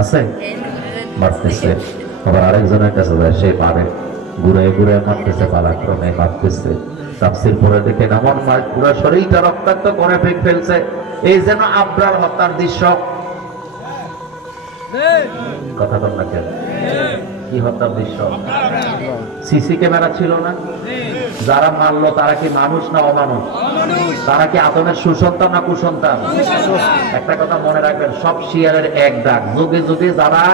আছে, মারতেছে। আবার আরেকজনের কাছে যায়, সে মারে, ঘুরে ঘুরে মারতেছে, পালাক্রমে মারতেছে। তাফসীর পড়ে দেখেন এমন মার, পুরো শরীরটা রক্তাক্ত করে ফেলছে। এই যেন আব্রার হত্যার দৃশ্য। কথা বল না কেন? কি হত্যার দৃশ্য? সিসি ক্যামেরা ছিল না? যারা মারলো তারা কি মানুষ না অমানুষ? তারা কি আদমের সুসন্তান না কুসন্তান? একটা কথা মনে রাখবেন, সব শিয়ালের এক ডাক। যুগে যুগে যারা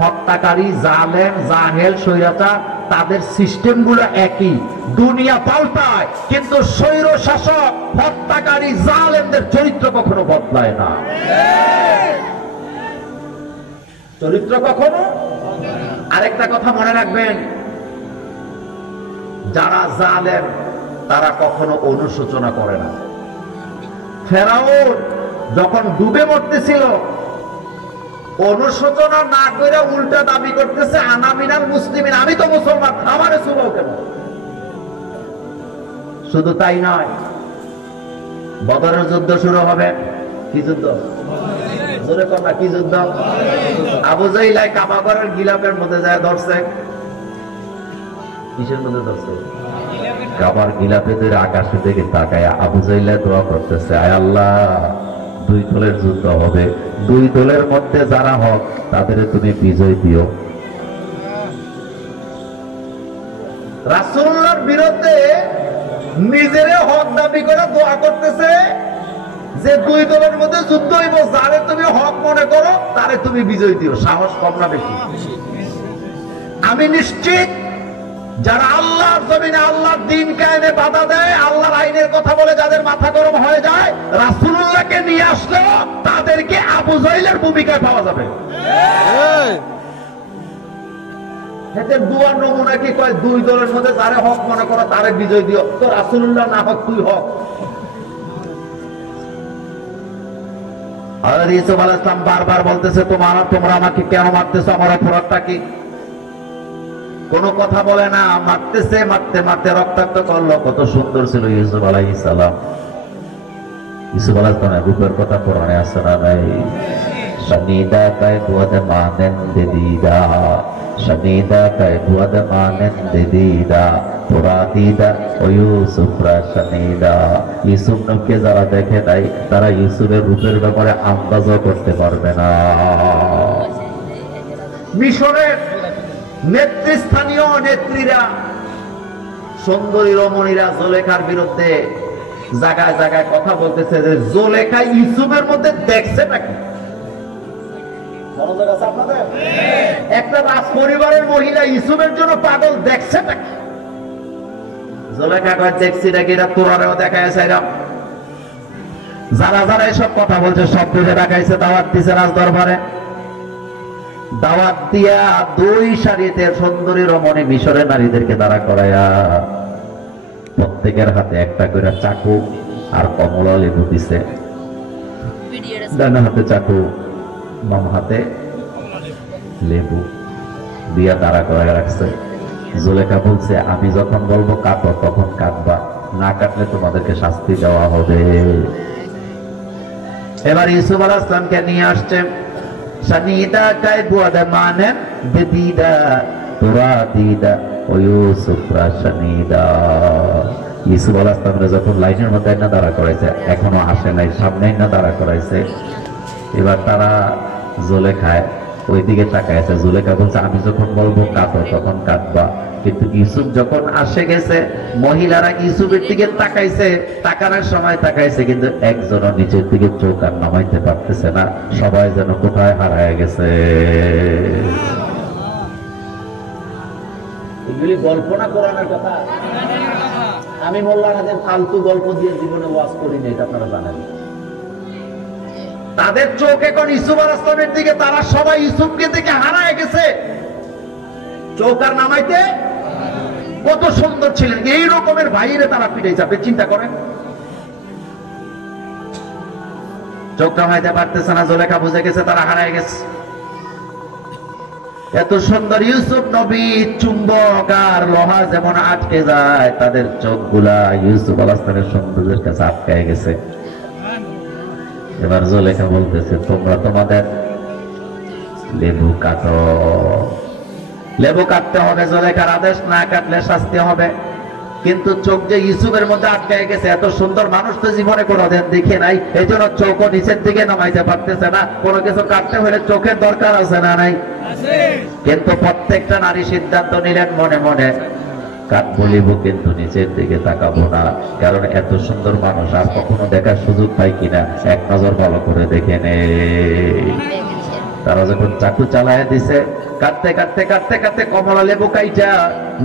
হত্যাকারী, জালেম, জাহেল, স্বৈরাচার, তাদের সিস্টেম গুলো একই। দুনিয়া পাল্টায় কিন্তু স্বৈর শাসক, হত্যাকারী, জালেমদের চরিত্র কখনো বদলায় না। চরিত্র কখনো। আরেকটা কথা মনে রাখবেন, যারা জালেম তারা কখনো অনুশোচনা করে না। ফেরাউন যখন ডুবে মরতেছিল, অনুশোচনা না করে উল্টা দাবি করতেছে, আনা মিনাল মুসলিমিন, আমি তো মুসলমান, আমারে সুবাও কেন? শুধু তাই নয়, বদরের যুদ্ধ শুরু হবে। কি যুদ্ধ? জোরে কর না, কি যুদ্ধ? আবু জাইলাই কাবাগরের গিলাফের মধ্যে যায় ধরছে। কিসের মধ্যে ধরছে? কাবার গিলাফে ধরে আকাশে দিকে তাকায় আবু জাইলাই দোয়া করতেছে, আয় আল্লাহ, দুই দলের যুদ্ধ হবে, দুই দলের মধ্যে যারা হক তাদের তুমি বিজয় দিও। রাসূলুল্লাহর বিরুদ্ধে নিজেরে হক দাবি করে দোয়া করতেছে যে দুই দলের মধ্যে যুদ্ধ হইব, যারে তুমি হক মনে করো তারে তুমি বিজয় দিও। সাহস কম না বেশি? আমি নিশ্চিত যারা আল্লাহর জমিনে আল্লাহর দ্বীন কায়েমে বাধা দেয়, আল্লাহর আইনের কথা বলে যাদের মাথা গরম হয়ে যায়, রাসূলুল্লাহকে নিয়ে আসলেও তাদেরকে আবু জাহেলের ভূমিকায় পাওয়া যাবে। এদের দুয়ার নমুনা কি কয়, দুই দলের মধ্যে যারে হক মনে করো তারে বিজয় দিও। তো রাসূলুল্লাহ না হক, তুই হক। আর ইউসুফ আলাইহিস সালাম বারবার বলতেছে, তোমরা আমাকে কেন মারতেছো, আমার অপরাধটা কি? কোন কথা বলে না, মারতেছে, মারতে মারতে রক্তাক্ত করলো। কত সুন্দর ছিল ইউসুফ আলাইহিস সালাম। ইউসুফ আলাইহিস সালামের রূপের কথা কোরআনে আছে না নাই? শানিদা কায় বুয়াদ মানেন দিদিদা, শানিদা কায় বুয়াদ মানেন দিদিদা, পুরাদিদা ও ইউসুফ রা শানিদা। ইউসুফ নবীকে যারা দেখে নাই তারা ইউসুফের রূপের ব্যাপারে আন্দাজও করতে পারবে না। মিশরের নেতৃস্থানীয় নেত্রীরা, সুন্দরী রমণীরা জুলেখার বিরুদ্ধে জায়গায় জায়গায় কথা বলতেছে যে জুলেখা ইউসুফের মধ্যে দেখছে নাকি? একটা রাজ পরিবারের মহিলা ইউসুফের জন্য পাগল, দেখছে নাকি? জুলেখা কয়, দেখছি নাকি, এটা তোরারেও দেখাইছে। যারা যারা এসব কথা বলছে সব বুঝে দেখাইছে, দাওয়াত দিছে রাজ দরবারে। দাওয়াত দিয়া দুই সারিতে সুন্দরী রমণী মিশরের নারীদেরকে দাঁড়া করাইয়া প্রত্যেকের হাতে একটা করে চাকু আর কমলা লেবু দিছে। ডান হাতে চাকু, বাম হাতে লেবু দিয়া দাঁড়া করাইয়া রাখছে। জুলেখা বলছে, আমি যখন বলবো কাটো তখন কাটবা, না কাটলে তোমাদেরকে শাস্তি দেওয়া হবে। এবার ইউসুফ আলাইহিস সালামকে নিয়ে আসছে। শানিদা কায় বুয়াদ মানেন দিদিদা, পুরাদিদা ও ইউসুফ রা শানিদা। ইউসুফ আলাইহিস সালামকে যখন লাইনের মধ্যে না দাঁড়া করাইছে, এখনো আসে নাই, সামনে না দাঁড়া করাইছে। এবার তারা জুলেখায় ওইদিকে তাকাইছে। জুলেখা বলছে, আমি যখন বলবো কাটো তখন কাটবা। কিন্তু ইউসুফ যখন আসে গেছে, মহিলারা ইউসুফের দিকে তাকাইছে, তাকানোর সময় তাকাইছে, কিন্তু একজনও নিচের দিকে চোখ আর নামাইতে পারতেছে না। সবাই যেন কোথায় হারায় গেছে। এগুলি গল্প না কোরআনের কথা? আমি মোল্লা হাজের ফালতু গল্প দিয়ে জীবনে ওয়াজ করিনি, এটা আপনারা জানেন। তাদের চোখ এখন ইউসুফ আলাইহিস সালামের দিকে, তারা সবাই ইউসুফকে দেখে হারায় গেছে। চোখ আর নামাইতে, কত সুন্দর ছিলেন, এই রকমের ভাইরে তারা পিটাইছে। আপনি চিন্তা করেন, চোখ নামাইতে পারতেছে না। জুলেখা বুঝে গেছে তারা হারায় গেছে। এত সুন্দর ইউসুফ নবী, চুম্বক আর লোহা যেমন আটকে যায়, তাদের চোখগুলা ইউসুফ আলাইহিস সালামের সৌন্দর্যের কাছে আটকায় গেছে। এবার জুলেখা বলতেছে, তোমরা তোমাদের লেবু কাটো। লেবু কাটতে হবে, জুলেখার আদেশ, না কাটলে শাস্তি হবে। কিন্তু চোখ যে ইউসুফের মধ্যে আটকে গেছে, এত সুন্দর মানুষ তো জীবনে কোনোদিন দেখে নাই, এই জন্য চোখও নিচের দিকে নামাইতে পারতেছে না। কোনো কিছু কাটতে হলে চোখের দরকার আছে না নাই? কিন্তু প্রত্যেকটা নারী সিদ্ধান্ত নিলেন মনে মনে, কাটবো লেবু কিন্তু নিচের দিকে তাকাবো না, কারণ এত সুন্দর মানুষ আর কখনো দেখার সুযোগ পাই কিনা এক নজর ভালো করে দেখে নে। তারা যখন চাকু চালায় দিছে, কাটতে কাটতে কাটতে কাটতে কমলা লেবু কাইটা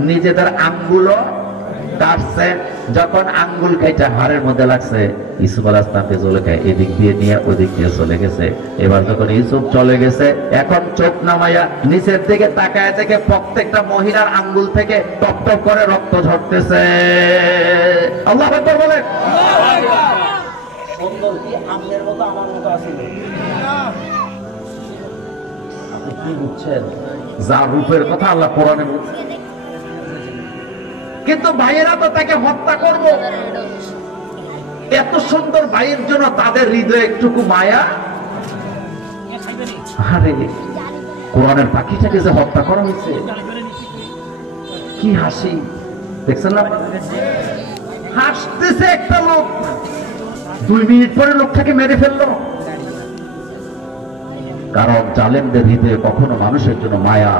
নিজেদের আঙ্গুলও কাটছে। যখন আঙ্গুল কাইটা হাড়ের মধ্যে লাগছে, ইউসুফ আলাইহিস সালামকে জুলেখা এদিক দিয়ে নিয়ে ওদিক দিয়ে চলে গেছে। এবার যখন ইউসুফ চলে গেছে, এখন চোখ নামাইয়া নিচের দিকে তাকায় দেখে প্রত্যেকটা মহিলার আঙ্গুল থেকে টপ টপ করে রক্ত ঝরতেছে। আল্লাহু আকবার বলেন। সুন্দর কি আমের মতো আমার মতো আছিল। আপনি কি বুঝছেন? যা রূপের কথা আল্লাহ কোরআনে বলছে। কিন্তু ভাইয়েরা তো তাকে হত্যা করবো, এত সুন্দর ভাইয়ের জন্য তাদের হৃদয়ে একটুকু মায়া। আরে কোরআনের পাখিটাকে যে হত্যা করা হয়েছে, কি হাসি দেখছেন না? হাসতেছে একটা লোক, 2 মিনিট পরে লোকটাকে মেরে ফেললো। কারণ জালেমদের হৃদয়ে কখনো মানুষের জন্য মায়া,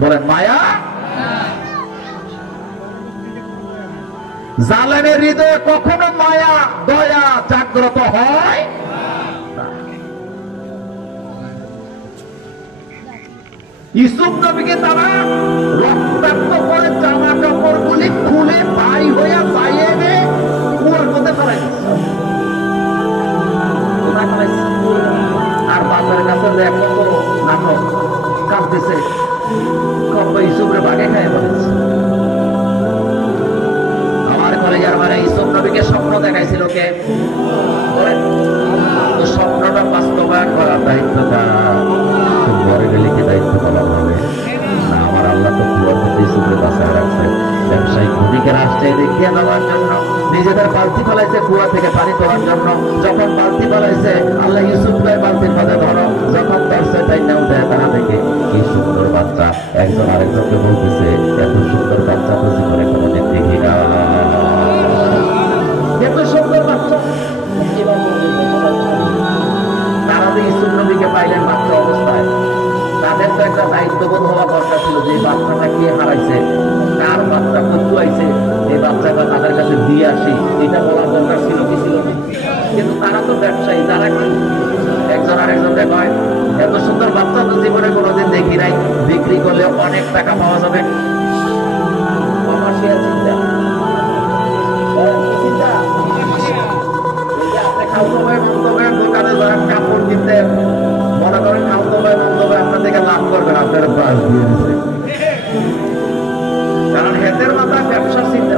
বলেন মায়া। জালেমের হৃদয়ে কখনো মায়া দয়া জাগ্রত হয় না। ইউসুফ নবীকে তারা রক্তাক্ত করে জামা কাপড়গুলি খুলে ভাই হইয়া বাইরে কুয়ার মধ্যে ফেলাই দিচ্ছে। আর বাপের কাছে দেখো তো নাটক কাঁদতেছে, ইউসুফের বাগে খাইয়ে বলেছে। ইউসুফ নবীকে স্বপ্ন দেখাইছিল কে? স্বপ্নটা বাস্তবায়ন করার দায়িত্বটা ঘরে গেলে কি দায়িত্ব পালন হবে না? আমার আল্লাহ তো কুয়ার মধ্যে ইউসুফের বাঁচায় রাখছে। ব্যবসায়িক ভূমিকা রাষ্ট্রে দেখিয়ে দেওয়ার জন্য নিজেদের বালতি ফেলাইছে কুয়া থেকে পানি তোলার জন্য। যখন বালতি ফেলাইছে, আল্লাহ ইউসুফকে বালতির মধ্যে ধরো, যখন ধরছে তাই না উঠে তারা দেখে কি সুন্দর বাচ্চা। একজন আরেকজনকে বলতেছে, এত সুন্দর বাচ্চা তো জীবনে কোনোদিন দেখি না। এত সুন্দর বাচ্চা তারা যে ইউসুফ নবীকে পাইলেন মাত্র অবস্থায়, তাদের তো একটা দায়িত্ববোধ হওয়া দরকার ছিল যে এই বাচ্চাটা কে হারাইছে, কার বাচ্চা কত আইছে, এই বাচ্চাটা তাদের কাছে দিয়ে আসি, এটা বলার দরকার ছিল কি ছিল না? কিন্তু তারা তো ব্যবসায়ী, তারা কি একজন আরেকজনকে কয়, এত সুন্দর বাচ্চা তো জীবনে কোনোদিন দেখি নাই, বিক্রি করলে অনেক টাকা পাওয়া যাবে। কমার্শিয়াল চিন্তা, দোকানে যান কাপড় কিনতে, মনে করেন খাওয়া মন্তব্য আপনার থেকে লাভ করবেন, আপনার বাস দিয়ে দিচ্ছে। কারণ হেতের মাথায় ব্যবসা চিন্তা,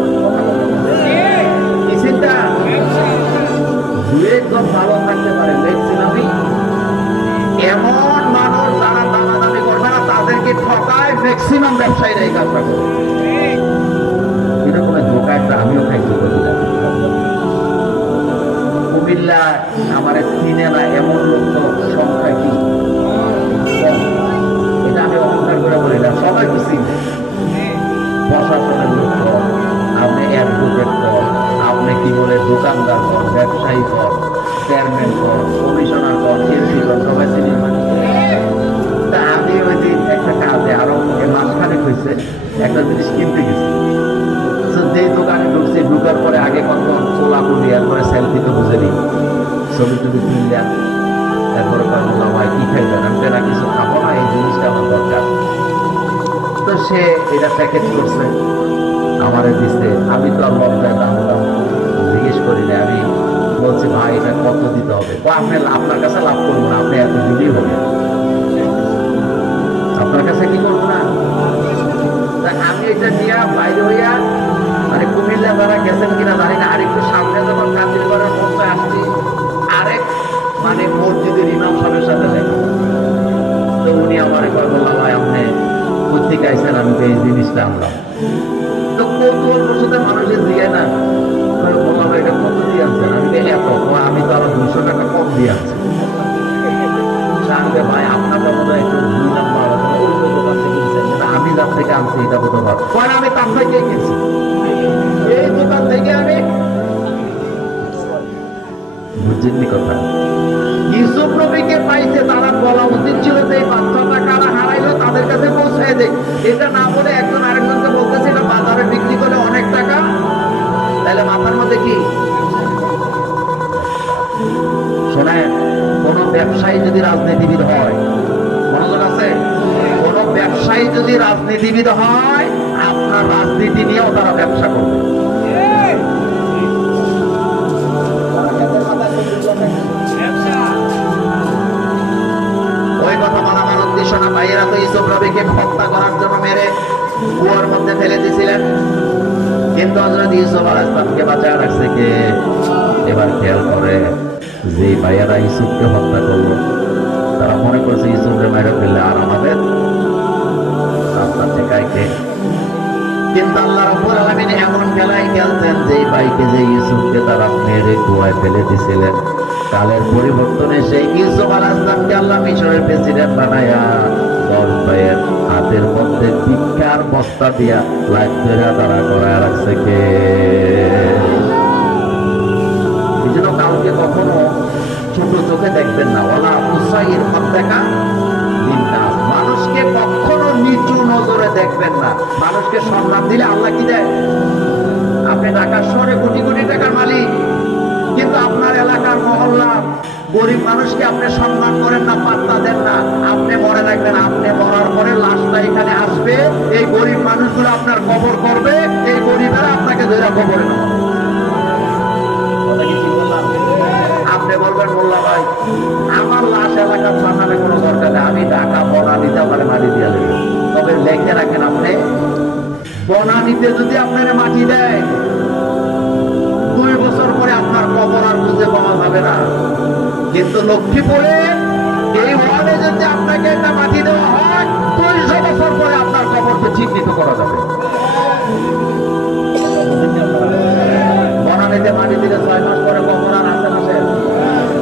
কি চিন্তা? একদম ভালো থাকতে পারে। দেখছিলামই এমন মানুষ যারা দামাদামি করবে না, তাদেরকে ঠকায় ম্যাক্সিমাম ব্যবসায়ীরা এই কাজটা করে। এরকম ধোকা একটা আমিও খাইছি। কুমিল্লা আমার চিনে না এমন লোক তো সংখ্যা কি, এটা আমি অহংকার করে বলি না, সবাই তো চিনে। প্রশাসনের লোক কর, আপনি অ্যাডভোকেট কর, আপনি কি বলে দোকানদার কর, ব্যবসায়ী কর, চেয়ারম্যান কর, কমিশনার কর, এমপি কর, সবাই চিনি। তা আমি ওই দিন একটা কাজে আরো মাঝখানে হয়েছে, একটা জিনিস কিনতে গেছি। যে দোকানে ঢুকছি, ঢুকার পরে আগে কত চোলা করি, এরপরে সেলফি তো বুঝে নিই, ছবি টবি তুললাম, এরপরে বললাম ভাই কি খাইবেন? আমি না কিছু খাবো না, এই জিনিসটা আমার দরকার। তো সে এটা প্যাকেট করছে, আমার দিচ্ছে। আমি তো আর লজ্জায় দাম জিজ্ঞেস করি না, আমি বলছি ভাই এটা কত দিতে হবে? আপনি আপনার কাছে লাভ করবো না, আপনি এত দিলেই হবে, আপনার কাছে কি করবো না। আমি এটা নিয়ে বাইরে হইয়া, মানে কুমিল্লা যারা গেছেন কিনা জানি না, আরেকটু সামনে যখন কান্দির করার মঞ্চে আসছি, আরেক মানে মসজিদের ইমাম সাহেবের সাথে দেখা। তো উনি আমার একবার বললাম ভাই আপনি কোথেকে আইছেন? আমি তো এই জিনিসটা আনলাম। তো কৌতূহল বসতে মানুষের দিয়ে না, বললাম এটা কত দিয়ে আনছেন? আমি এত, আমি তো আরো 200 টাকা কম দিয়ে আনছি। ভাই আপনার তো বোধ হয় আনছি এটা বুধবার, আমি তার থেকে কিনছি, এই দোকান থেকে আমি। বুঝিনি কথা? ইউসুফ নবীকে পাইছে, তারা বলা উচিত ছিল যে এই বাচ্চাটা কারা হারাইলো তাদের কাছে পৌঁছায় দেয়। এটা না বলে একজন আরেকজনকে বলতেছে এটা বাজারে বিক্রি করে অনেক টাকা, তাহলে মাথার মধ্যে কি? শোনেন, কোন ব্যবসায়ী যদি রাজনীতিবিদ হয়, মনোযোগ আছে, কোন ব্যবসায়ী যদি রাজনীতিবিদ হয়, আপনার রাজনীতি নিয়েও তারা ব্যবসা করবে। ওই কথা বলা আমার উদ্দেশ্য না। ভাইয়েরা তো ইউসুফ নবীকে হত্যা করার জন্য মেরে কুয়ার মধ্যে ফেলে দিয়েছিলেন, কিন্তু হযরত ইউসুফ আলাইহিস সালামকে বাঁচায় রাখছে কে? এবার খেয়াল করে, যে ভাইয়েরা ইউসুফকে হত্যা করলো তারা মনে করছে ইউসুফকে মেরে ফেললে আর আমাদের রাস্তা ঠেকায় কে? কিন্তু আল্লাহ রাব্বুল আলামিন এমন খেলাই খেলছেন যে ভাইকে, যে ইউসুফকে তারা মেরে কুয়ায় ফেলে দিয়েছিলেন, কালের পরিবর্তনে সেই ইউসুফ আলাইহিস সালামকে আল্লাহ মিশরের প্রেসিডেন্ট বানায়া 10 ভাইয়ের হাতের মধ্যে ভিক্ষার বস্তা দিয়া লাইট ধরে তারা করায় রাখছে কে? এই জন্য কাউকে কখনো ছোট চোখে দেখবেন না। ওলা মুসাইর দেখা বিন্যাস, মানুষকে কখনো নিচু নজরে দেখবেন না। মানুষকে সম্মান দিলে আল্লাহ কি দেয়? আপনি ঢাকা শহরে কোটি কোটি টাকার মালিক, কিন্তু আপনার এলাকার মহল্লা গরিব মানুষকে আপনি সম্মান করেন না, পাত্তা দেন না। আপনি মনে রাখবেন, আপনি মরার পরে লাশটা এখানে আসবে, এই গরিব মানুষগুলো আপনার কবর করবে, এই গরিবেরা আপনাকে ধরে কবরে নেওয়া। আপনি বলবেন মোল্লা ভাই আমার লাশ এলাকার সামনে কোনো দরকার নেই, আমি ঢাকা বনানীতে আপনার মাটি দিয়ে দেবো। তবে লেখে রাখেন, আপনি বনানীতে যদি আপনার মাটি দেয় 2 বছর পরে আপনার কবর আর খুঁজে পাওয়া যাবে না। কিন্তু লক্ষ্মীপুরে এই ওয়ার্ডে যদি আপনাকে একটা মাটি দেওয়া হয় 200 বছর পরে আপনার কবরকে চিহ্নিত করা যাবে। বনানীতে মাটি দিলে 6 মাস পরে কবর আর আসে না শেষ।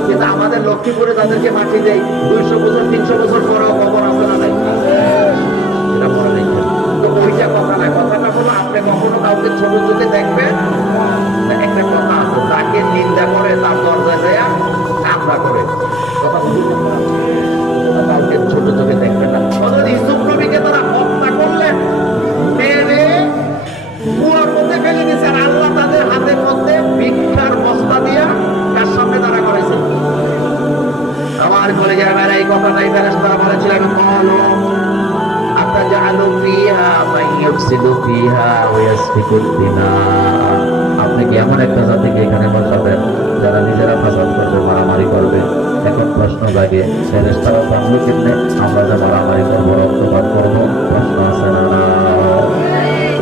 কিন্তু আমাদের লক্ষ্মীপুরে তাদেরকে মাটি দেয় 200 বছর 300 বছর পরেও কবর আসে না নাই। এটা মনে রাখবেন। তো ওইটা কথা না, কথাটা হলো আপনি কখনো কাউকে ছোট চোখে দেখবেন। একটা কথা আছে, তাকে নিন্দা করে তার দরজায় যায় কামড়া করে, কথা কাউকে ছোট চোখে দেখবেন না। হযরত ইউসুফ নবীকে তারা হত্যা করলেন, মেরে কুয়ার মধ্যে ফেলে দিয়েছেন। আল্লাহ তাদের হাতের মধ্যে ভিক্ষার বস্তা দিয়া তার সামনে দাঁড়া করেছেন। আমার কলেজের মেয়েরা এই কথাটাই ফেরেশতারা বলেছিলেন, ক্বালু আতাজআলু ফিহা মান ইউফসিদু ফিহা ওয়া ইয়াসফিকুদ দিমা। আপনি কি এমন একটা জাতিকে এখানে বসাবেন যারা নিজেরা ফাসাদ করবে, মারামারি করবে? এখন প্রশ্ন জাগে, ফেরেশতারা জানলো কেমনে আমরা যে মারামারি করবো, রক্তপাত করবো? প্রশ্ন আছে না?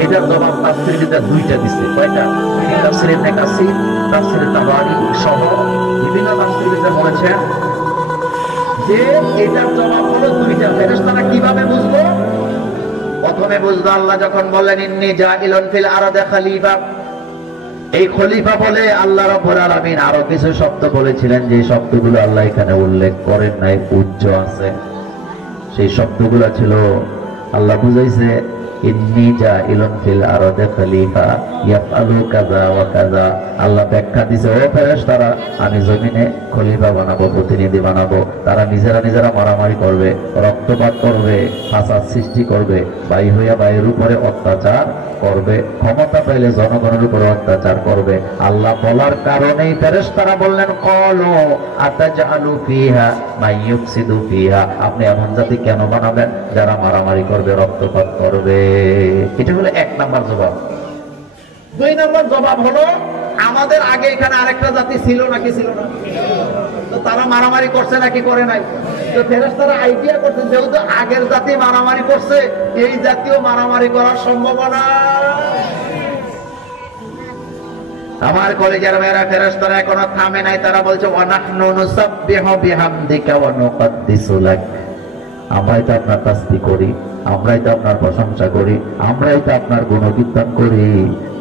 এটার জবাব তাফসীরবিদরা 2টা দিচ্ছে। কয়টা? তাফসীর ইবনে কাসির, তাফসীর তাবারি সহ বিভিন্ন তাফসীরবিদরা বলেছেন যে এটার জবাব হলো 2টা। ফেরেশতারা কিভাবে বুঝবো? প্রথমে বুঝলো আল্লাহ যখন বললেন ইন্নী জাইলুন ফিল আরদি খলিফা। এই খলিফা বলে আল্লাহ রাব্বুল আলামিন আরো কিছু শব্দ বলেছিলেন, যে শব্দগুলো আল্লাহ এখানে উল্লেখ করেন নাই, উচ্চ আছে। সেই শব্দগুলো ছিল, আল্লাহ বুঝাইছে ইন্নী জাইলুন ফিল আরদি খলিফা ইয়াফআলু কাযা ওয়া কাযা। আল্লাহ ব্যাখ্যা দিয়েছে, ও ফেরেশতারা আমি জমিনে খলিফা বানাবো, প্রতিনিধি বানাবো। তারা নিজেরা নিজেরা মারামারি করবে, রক্তপাত করবে, ফাসাদ সৃষ্টি করবে, বাই হইয়া বাইয়ের উপরে অত্যাচার করবে, ক্ষমতা পাইলে জনগণের উপরে অত্যাচার করবে। আল্লাহ বলার কারণেই ফেরেশতারা বললেন ক্বালু আতাজআলু ফিহা মান ইউফসিদু ফিহা। আপনি এমন জাতি কেন বানাবেন যারা মারামারি করবে, রক্তপাত করবে? এটা হলো 1 নাম্বার জবাব। 2 নাম্বার জবাব হলো আমাদের আগে এখানে আরেকটা জাতি ছিল নাকি ছিল না? তো তারা মারামারি করছে নাকি করে নাই? তো ফেরেশতারা আইডিয়া করছে যেহেতু আগের জাতি মারামারি করছে, এই জাতীয় মারামারি করার সম্ভাবনা। আমার কলেজের মেয়েরা, ফেরেশতারা এখনো থামে নাই। তারা বলছে ওয়া নাহনু নুসাব্বিহু বিহামদিকা ওয়া নুকদ্দিসু লাক। আমরাই তো আপনার তাসবিহ করি, আমরাই তো আপনার প্রশংসা করি, আমরাই তো আপনার গুণকীর্তন করি।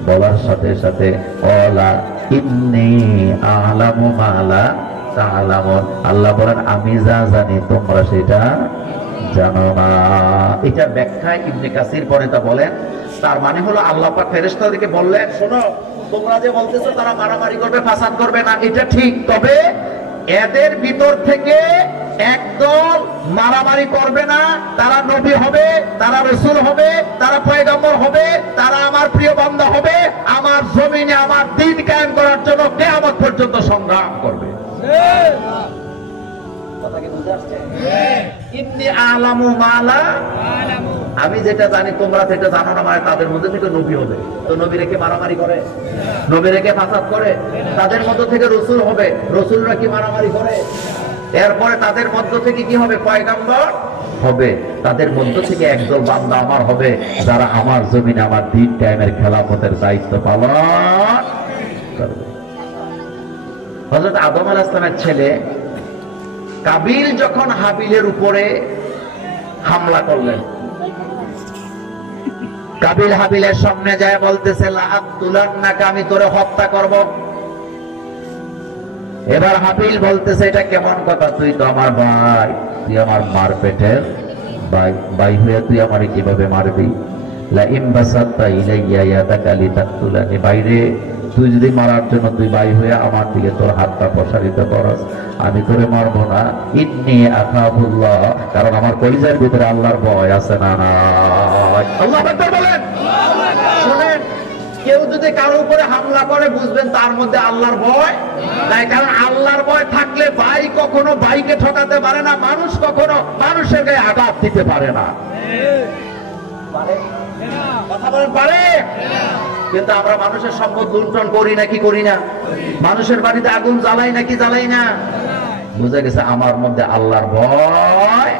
বলার সাথে সাথে ক্বালা ইন্নী আ'লামু মা লা তা'লামুন। আল্লাহ বলেন আমি যা জানি তোমরা সেটা জানো না। এটার ব্যাখ্যায় ইবনে কাসির পরে বলেন, তার মানে হলো আল্লাহ পাক ফেরেশতাদেরকে বললেন, শোনো তোমরা যে বলতেছো তারা মারামারি করবে, ফাসাদ করবে না, এটা ঠিক, তবে এদের ভিতর থেকে একদল মারামারি করবে না, তারা নবী হবে, তারা রাসূল হবে, তারা পয়গম্বর হবে, তারা আমার প্রিয় বান্দা হবে, আমার জমিনে আমার দ্বীন কায়েম করার জন্য কিয়ামত পর্যন্ত সংগ্রাম করবে। কথা কি বুঝে আসছে? ইন্নী আ'লামু মা লা তা'লামু, আমি যেটা জানি তোমরা সেটা জানো না, মানে তাদের মধ্যে থেকে নবী হবে। তো নবী রেখে মারামারি করে? নবী রেখে ফাসাদ করে? তাদের মধ্য থেকে রাসূল হবে, রাসূলরা কি মারামারি করে? এরপরে তাদের মধ্য থেকে কি হবে? পয়গম্বর হবে। তাদের মধ্য থেকে একদল বান্দা আমার হবে, যারা আমার জমিনে আমার দ্বীন কায়েমের খেলাফতের দায়িত্ব পালন করবে। হযরত আদম আলাইহিস সালামের ছেলে কাবিল যখন হাবিলের উপরে হামলা করলেন, কাবিল হাবিলের সামনে যায় বলতেছে, লাআকতুলান্নাকা, আমি তোরে হত্যা করব। এবার হাবিল বলতেছে, এটা কেমন কথা, তুই তো আমার ভাই, তুই আমার মার পেটের ভাই হয়ে তুই আমারে কিভাবে মারবি? লা ইম বাসাতা ইলাইয়া ইয়াদাকা লিতাকতুলানি, বাইরে তুই যদি মারার জন্য তুই ভাই হয়ে আমার দিকে তোর হাতটা প্রসারিত করস, আমি তোরে মারবো না। ইন্নী আখাফুল্লাহ, কারণ আমার কলিজার ভিতরে আল্লাহর ভয় আছে না নাই? আল্লাহু আকবার বলেন। শুনেন, কেউ যদি কারো উপরে হামলা করে বুঝবেন তার মধ্যে আল্লাহর ভয় নাই, কারণ আল্লাহর ভয় থাকলে ভাই কখনো ভাইকে ঠকাতে পারে না, মানুষ কখনো মানুষের গায়ে আঘাত দিতে পারে না। পারে? কথা বলেন, পারে? কিন্তু আমরা মানুষের সম্পদ লুণ্ঠন করি নাকি করি না? মানুষের বাড়িতে আগুন জ্বালাই নাকি জ্বালাই না? বুঝা গেছে আমার মধ্যে আল্লাহর ভয়।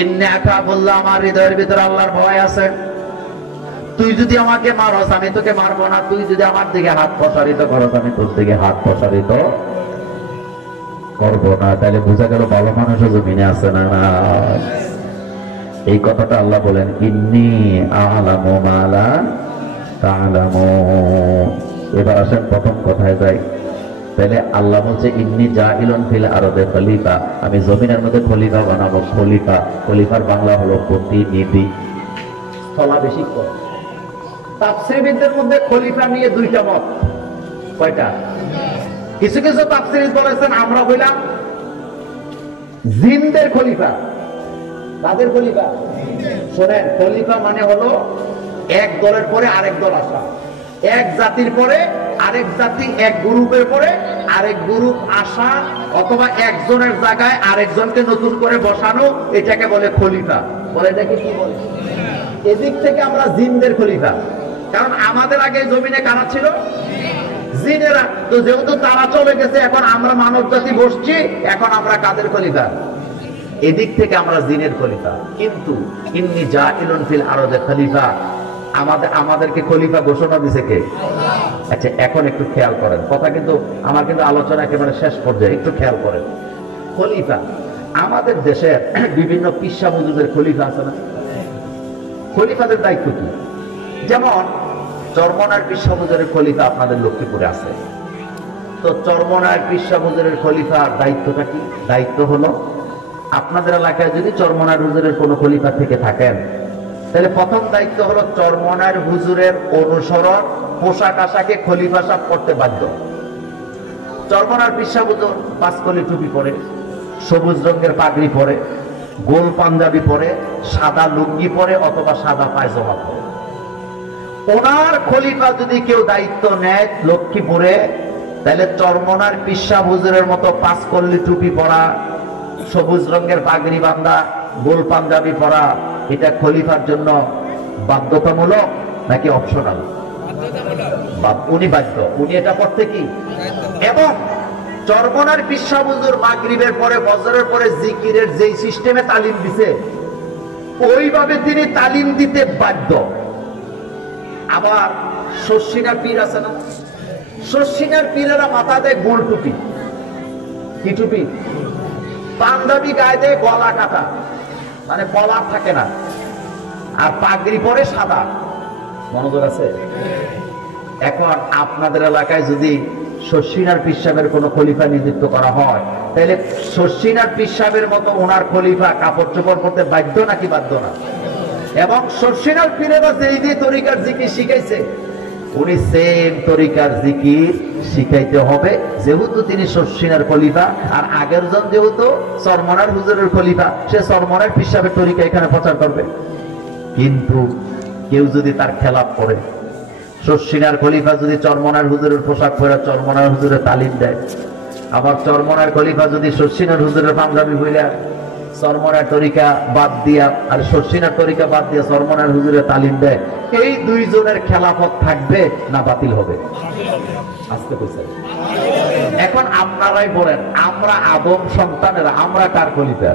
ইন্নী আখাফুল্লাহ, আমার হৃদয়ের ভিতরে আল্লাহর ভয় আছে। তুই যদি আমাকে মারস আমি তোকে মারবো না, তুই যদি আমার দিকে হাত প্রসারিত করস আমি তোর দিকে হাত প্রসারিত করবো না। তাহলে বোঝা গেল ভালো মানুষও জমিনে আছে না? এই কথাটা আল্লাহ বলেন, ইন্নী আ'লামু মা লা তা'লামুন। এবার আসেন প্রথম কথায় যাই। তাহলে আল্লাহ বলছে, ইন্নী জাইলুন ফিল আরদি খলিফা, আমি জমিনের মধ্যে খলিফা বানাবো। খলিফা, খলিফার বাংলা হলো প্রতিনিধি, স্থলাভিষিক্ত। তাফসীরবিদদের মধ্যে খলিফা নিয়ে দুইটা মত। কয়টা? কিছু কিছু তাফসীরবিদ বলেছেন আমরা বললাম জিনদের খলিফা। তাদের খলিফা? শোনেন, খলিফা মানে হলো এক দলের পরে আরেক দল আসা, এক জাতির পরে আরেক জাতি, এক গ্রুপের পরে আরেক গ্রুপ আসা, অথবা একজনের জায়গায় আরেকজনকে নতুন করে বসানো, এটাকে বলে খলিফা। বলে এটাকে কি বলে? এদিক থেকে আমরা জিনদের খলিফা, কারণ আমাদের আগে জমিনে কারা ছিল? জিনেরা। তো যেহেতু তারা চলে গেছে, এখন আমরা মানব জাতি বসছি, এখন আমরা কাদের খলিফা? এদিক থেকে আমরা জিনের খলিফা। কিন্তু ইন্নী জাইলুন ফিল আরদি খলিফা, আমাদেরকে খলিফা ঘোষণা দিয়েছে কে? আচ্ছা, এখন একটু খেয়াল করেন কথা, কিন্তু আমার কিন্তু আলোচনা একেবারে শেষ পর্যায়ে, একটু খেয়াল করেন। খলিফা, আমাদের দেশের বিভিন্ন পিসা হুজুরের খলিফা আছে না? খলিফাদের দায়িত্ব কি? যেমন চরমনার পিসা হুজুরের খলিফা আপনাদের লক্ষ্মীপুরে আছে। তো চরমনার পিসা হুজুরের খলিফার দায়িত্বটা কি? দায়িত্ব হলো, আপনাদের এলাকায় যদি চরমনার হুজুরের কোনো খলিফা থেকে থাকেন, তাহলে প্রথম দায়িত্ব হলো চরমনার হুজুরের অনুসরণ, পোশাক আশাকে খলিফা সাহেব করতে বাধ্য। চরমনার পিসা হুজুর পাঁচকলি টুপি পরে, সবুজ রঙের পাগড়ি পরে, গোল পাঞ্জাবি পরে, সাদা লুঙ্গি পরে, অথবা সাদা পায়জামা পরে। ওনার খলিফা যদি কেউ দায়িত্ব নেয় লক্ষ্মীপুরে, তাহলে চরমনার পিসা হুজুরের মতো পাঁচকলি টুপি পরা, সবুজ রঙের পাগড়ি বাঁধা, গোল পাঞ্জাবি পরা, এটা খলিফার জন্য বাধ্যতামূলক নাকি অপশনাল? উনি বাধ্য, উনি এটা করতে কি। এবং চরমনার পিসা হুজুর মাগরিবের পরে ফজরের পরে জিকিরের যেই সিস্টেমে তালিম দিছে, ওইভাবে তিনি তালিম দিতে বাধ্য। আবার শর্ষিনার পীর আছে না? শর্ষিনার পীরেরা মাথা দেয় গোল টুপি। কি টুপি? পাঞ্জাবি গায়ে দেয় গলা কাটা, মানে কলার থাকে না, আর পাগড়ি পরে সাদা। মনোযোগ আছে? এখন আপনাদের এলাকায় যদি শর্ষিনার পীর সাহেবের কোন খলিফা নিযুক্ত করা হয়, তাহলে শর্ষিনার পীর সাহেবের মতো ওনার খলিফা কাপড় চোপড় করতে বাধ্য নাকি বাধ্য না? এবং শর্ষিনার পীরেরা যেই যে তরিকার জিকির শিখাইছে, উনি সেম তরিকার জিকির শিখাইতে হবে, যেহেতু তিনি শর্ষিনার খলিফা। আর আগের জন যেহেতু চরমনার হুজুরের খলিফা, সে চরমনার পীর সাহেবের তরিকা এখানে প্রচার করবে। কিন্তু কেউ যদি তার খেলাফ করে, শর্ষিনার খলিফা যদি চরমনার হুজুরের পোশাক পরে চরমনার হুজুরের তালিম দেয়, আবার চরমনার খলিফা যদি শর্ষিনার হুজুরের পাঞ্জাবি হইলা চরমনার তরিকা বাদ দিয়া আর শর্ষিনার তরিকা বাদ দিয়া চরমনার হুজুরের তালিম দেয়, এই দুইজনের খেলাফত থাকবে না বাতিল হবে? আজকে কইছে। এখন আপনারাই বলেন, আমরা আদম সন্তানেরা, আমরা কার খলিফা?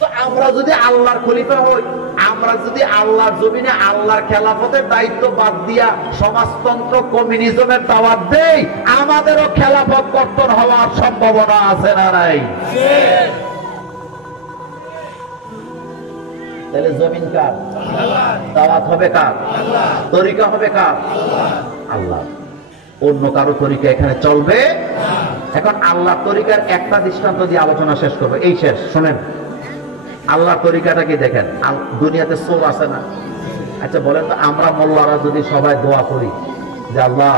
তো আমরা যদি আল্লাহর খলিফা হই, আমরা যদি আল্লাহর জমিনে আল্লাহর খেলাফতের দায়িত্ব বাদ দিয়া সমাজতন্ত্র কমিউনিজমের দাওয়াত দেই, আমাদেরও খেলাফত কর্তন হওয়ার সম্ভাবনা আছে না নাই? তাহলে জমিন কার? দাওয়াত হবে কার? তরিকা হবে কার? আল্লাহ। অন্য কারো তরিকা এখানে চলবে? এখন আল্লাহ তরিকার একটা দৃষ্টান্ত দিয়ে আলোচনা শেষ করবো, এই শেষ। শোনেন, আল্লাহ তরিকাটা কি দেখেন, দুনিয়াতে চোর আছে না? আচ্ছা বলেন তো, আমরা মোল্লারা যদি সবাই দোয়া করি যে আল্লাহ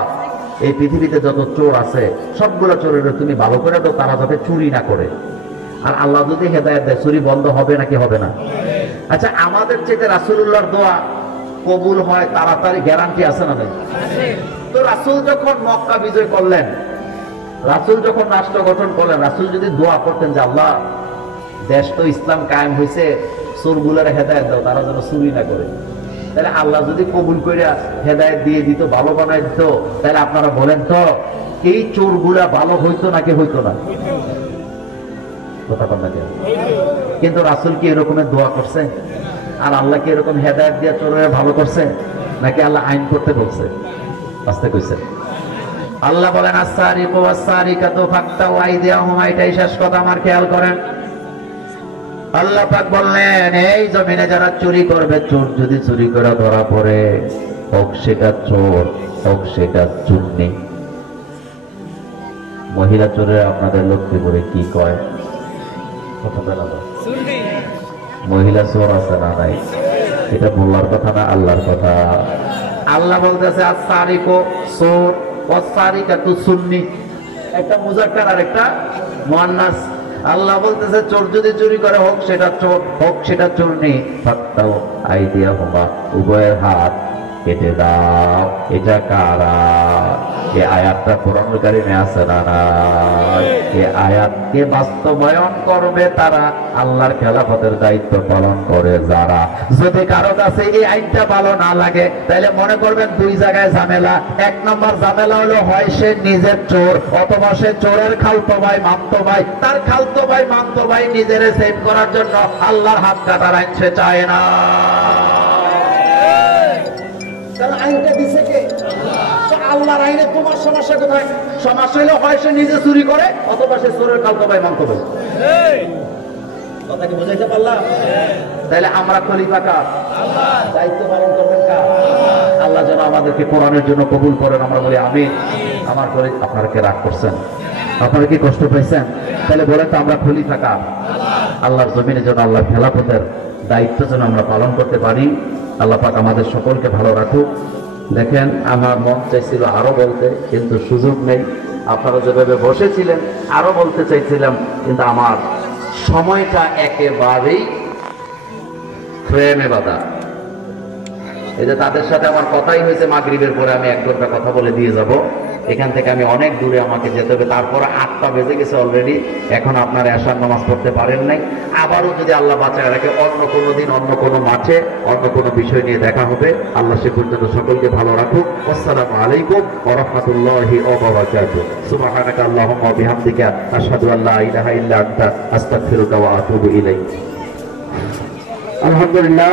এই পৃথিবীতে যত চোর আছে সবগুলো চোরের তুমি ভালো করে দাও, তারা যাতে চুরি না করে, আর আল্লাহ যদি হেদায়েত দেয়, চুরি বন্ধ হবে নাকি হবে না? আচ্ছা, আমাদের চেয়ে রাসূলুল্লাহর দোয়া কবুল হয় তাড়াতাড়ি গ্যারান্টি আছে না নাই? তো রাসূল যখন মক্কা বিজয় করলেন, রাসূল যখন রাষ্ট্র গঠন করলেন, রাসূল যদি দোয়া করতেন যে আল্লাহ দেশ তো ইসলাম কায়েম হয়েছে, চোরগুলার হেদায়েত দাও, তারা যেন চুরি না করে, তাহলে আল্লাহ যদি কবুল করে হেদায়েত দিয়ে দিত, ভালো বানাই দিত, তাহলে আপনারা বলেন তো এই চোরগুলা ভালো হইতো নাকি হইতো না? কথা বলেন না কেন? কিন্তু রাসূল কি এরকমের দোয়া করছে? আর আল্লাহ কি এরকম হেদায়েত দিয়ে চোরের ভালো করছে? নাকি আল্লাহ আইন করতে বলছে? আস্তে কইছে। আল্লাহ বলেন আস-সারিকু ওয়াস-সারিকাতু ফাকতাউ আইদিয়াহুমা, এটাই শেষ কথা, আমার খেয়াল করেন। আল্লাহ পাক বললেন, এই জমিনে যারা চুরি করবে, চোর যদি চুরি করে ধরা পড়ে, হোক সেটা চোর হোক সেটা চুন্নি। মহিলা চোরের আপনাদের লক্ষ্মীপুরে কি কয়? মহিলা চোর আছে না নাই? এটা মোল্লার কথা না আল্লাহর কথা? আল্লাহ বলতেছে আস-সারিকু চোর, ওয়াস-সারিকাতু চুন্নি, একটা মুযাক্কার আর একটা মুআন্নাস। আল্লাহ বলতেছে চোর যদি চুরি করে, হোক সেটা চোর হোক সেটা চুরনি, ফাকতাউ আইদিয়াহুমা, উভয়ের হাত কেটে দাও। এটা কারা? এই আয়াতটা কোরআনুল কারীমে আছে না নাই? এই আয়াতকে বাস্তবায়ন করবে তারা, আল্লাহর খেলাফতের দায়িত্ব পালন করে যারা। যদি কারো কাছে এই আইনটা ভালো না লাগে, তাহলে মনে করবেন দুই জায়গায় ঝামেলা। এক নম্বর ঝামেলা হলো, হয় সে নিজের চোর, অথবা সে চোরের খালতো ভাই মামতো ভাই, তার খালতো ভাই মামতো ভাই নিজের সেভ করার জন্য আল্লাহর হাত কাটার আইন সে চায় না। আইনটা দিছে কে? আল্লাহর আইনে তোমার সমস্যা কোথায়? সমস্যা হলো হয় সে নিজে চুরি করে, অথবা সে চোরের খালতো ভাই মামতো ভাই। কথা কি বুঝাইতে পারলাম? তাহলে আমরা খলিফা কার? আল্লাহ। দায়িত্ব পালন করবেন কার? আল্লাহ যেন আমাদেরকে কোরআনের জন্য কবুল করেন, আমরা বলি আমিন। আমার করে আপনারা কে রাগ করছেন? আপনারা কি কষ্ট পাইছেন? তাহলে বলেন তো আমরা খলিফা কার? আল্লাহর জমিনে যেন আল্লাহর খেলাফতের দায়িত্ব যেন আমরা পালন করতে পারি। আল্লাহ পাক আমাদের সকলকে ভালো রাখুক। দেখেন, আমার মন চাইছিল আরো বলতে, কিন্তু সুযোগ নেই। আপনারা যেভাবে বসেছিলেন আরো বলতে চাইছিলাম, কিন্তু আমার সময়টা একেবারেই ফ্রেমে বাঁধা। এই যে তাদের সাথে আমার কথাই হয়েছে, মাগরিবের পরে আমি 1 ঘন্টা কথা বলে দিয়ে যাব। এখান থেকে আমি অনেক দূরে আমাকে যেতে হবে, তারপরে 8টা বেজে গেছে অলরেডি। এখন আপনারা এশার নামাজ পড়তে পারেন নাই। আবারও যদি আল্লাহ বাঁচায় রাখে, অন্য কোনো দিন অন্য কোনো মাঠে অন্য কোনো বিষয় নিয়ে দেখা হবে। আল্লাহ সে পর্যন্ত সকলকে ভালো রাখুক। আসসালামু আলাইকুম ওয়া রাহমাতুল্লাহি ওয়া বারাকাতুহু। সুবহানাকা আল্লাহুম্মা ওয়া বিহামদিকা, আশহাদু আল্লা ইলাহা ইল্লা আনতা, আস্তাগফিরুকা ওয়া আতুবু ইলাইক। আলহামদুলিল্লাহ।